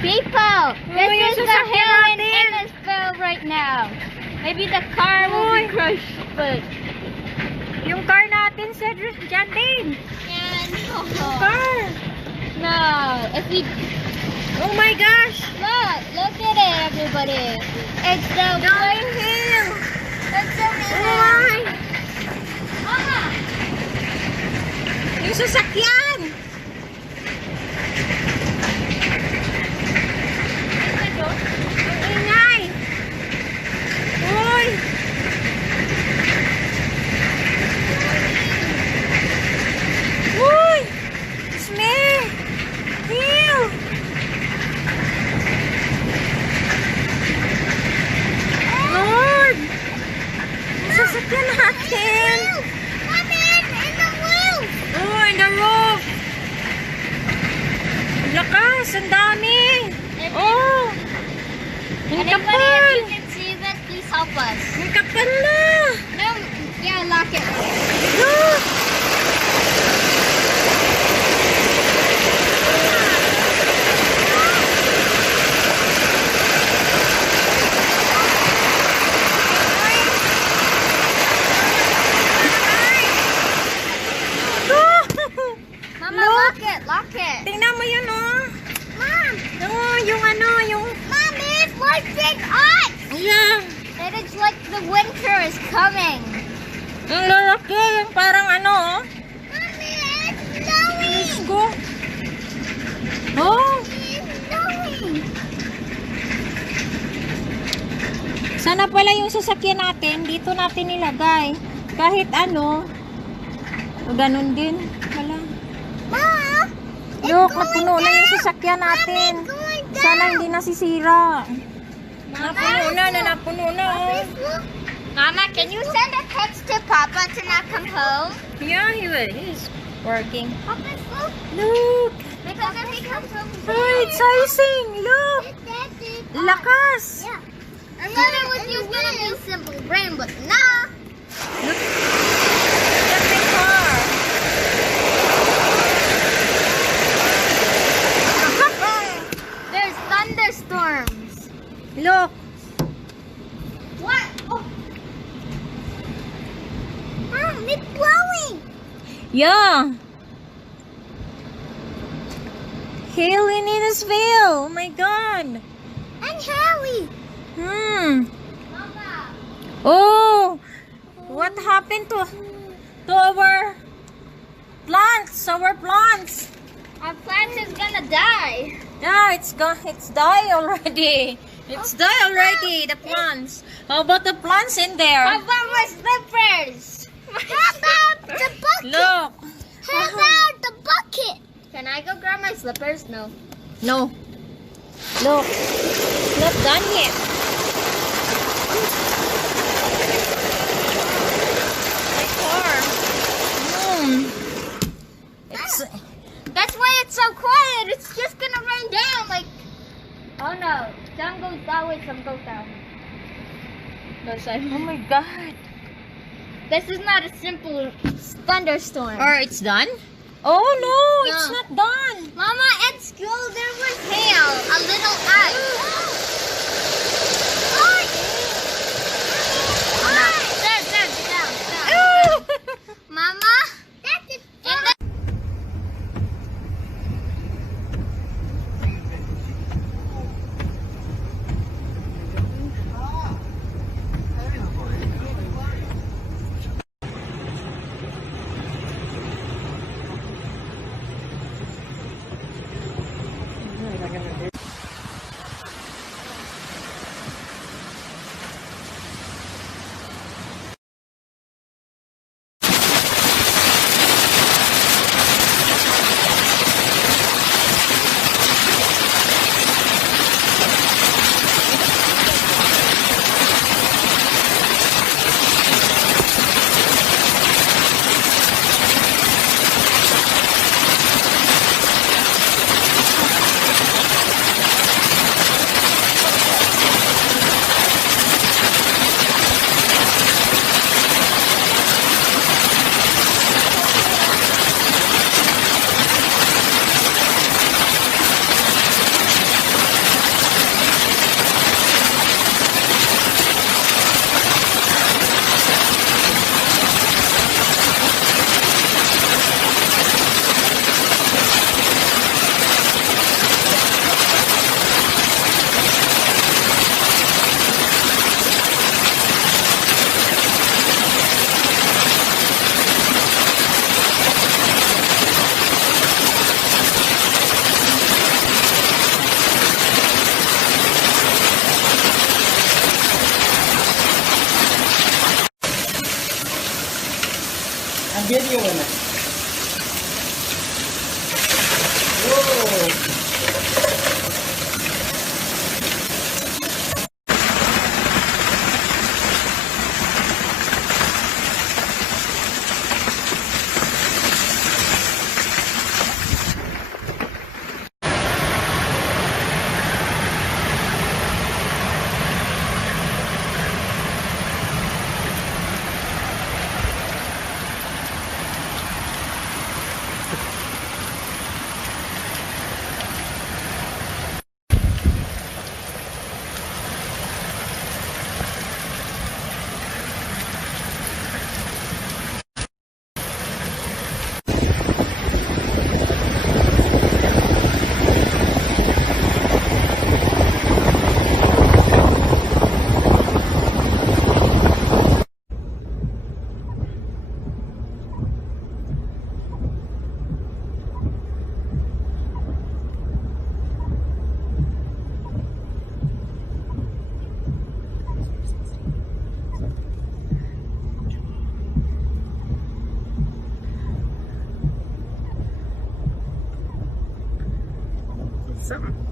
People, this yung is the sasakyan hill in natin. Innisfil right now. Maybe the car will be crushed, but Yung car natin, Cedric, dyan din. yeah, no. Car. No, if we Oh my gosh. look at it, everybody. It's the Going hill. It's the Oh my. Mama. Yung sasakyan. Ang ingay. Uy. Uy. It's me. Hill. Lord. Yung sasakyan natin. Come in the wheel. Oh, in the roof. Lakas, ang dami. Oh. Ang Anybody, if kapal. you can see this, please help us. Ang kapal na. No, yeah, lock it. Look. Mama, Look. lock it, lock it. Tingnan mo yun, oh. Mom, Oh, yung ano, yung... Mom, it's like big ice. Yeah. And it's like the winter is coming. Ang lalaki, yung parang ano, oh. Mommy, it's snowing. Diyos ko. Oh. It's snowing. Sana pala yung sasakyan natin, dito natin nilagay. Kahit ano. Ganun din. Wala. Mom, Look, napuno na yung sasakyan natin. Sana hindi nasisira. Napuno na, oh. Mama, can you send a text to Papa to not come home? Yeah, he's working. Papa, look. Look. Because if he comes home, Oh, it's icing. Look. Lakas. Yeah. I thought it was just gonna be simple rain, but nah. Look. Look at the car. There's thunderstorms. Look. What? Oh. Mom, it's blowing. Yeah. Hail in Innisfil. Oh my God. And Harry. Mama. Oh, what happened to our plants? Our plants. Our plant is gonna die. Yeah, it's died already. It's died already. The plants. How about the plants in How there? about my slippers? How about the bucket? Look. How about the bucket? Can I go grab my slippers? No. No. Look. It's not done yet. My car. It's. That's why it's so quiet. It's just gonna rain down. Like, oh no, some goes that way, some goes that way. Oh my God. This is not a simple thunderstorm. Or it's done? Oh no, it's No. not done. Mama, at school there was hail, a little ice. Down. Mama, that's it. Something.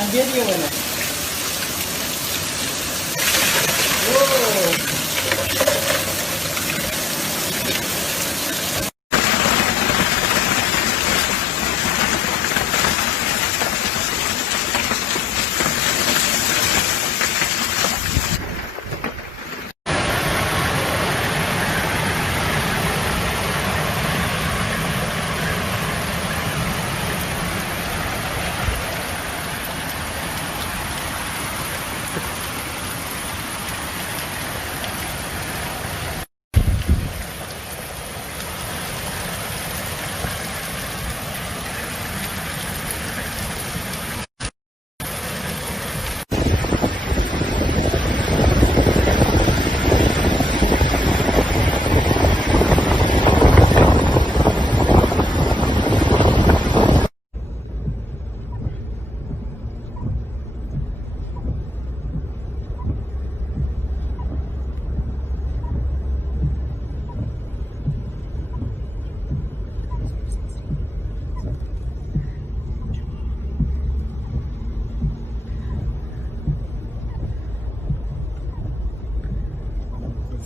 Ang video mo na. Whoa!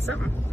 Something.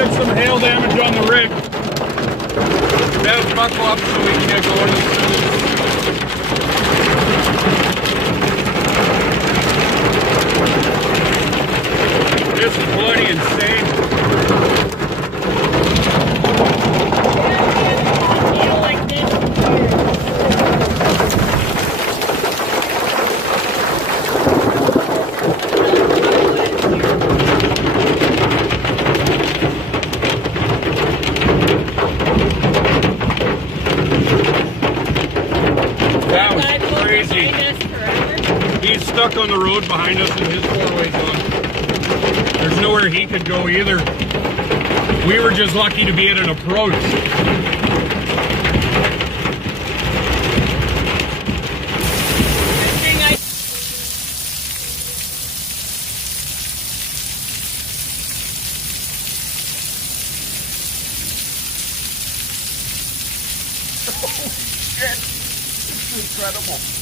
have some hail damage on the rig. Let's buckle up so we can get going. This is bloody insane. That was crazy. He's stuck on the road behind us and his four-way's on. There's nowhere he could go either. We were just lucky to be at an approach. Oh shit! This is incredible.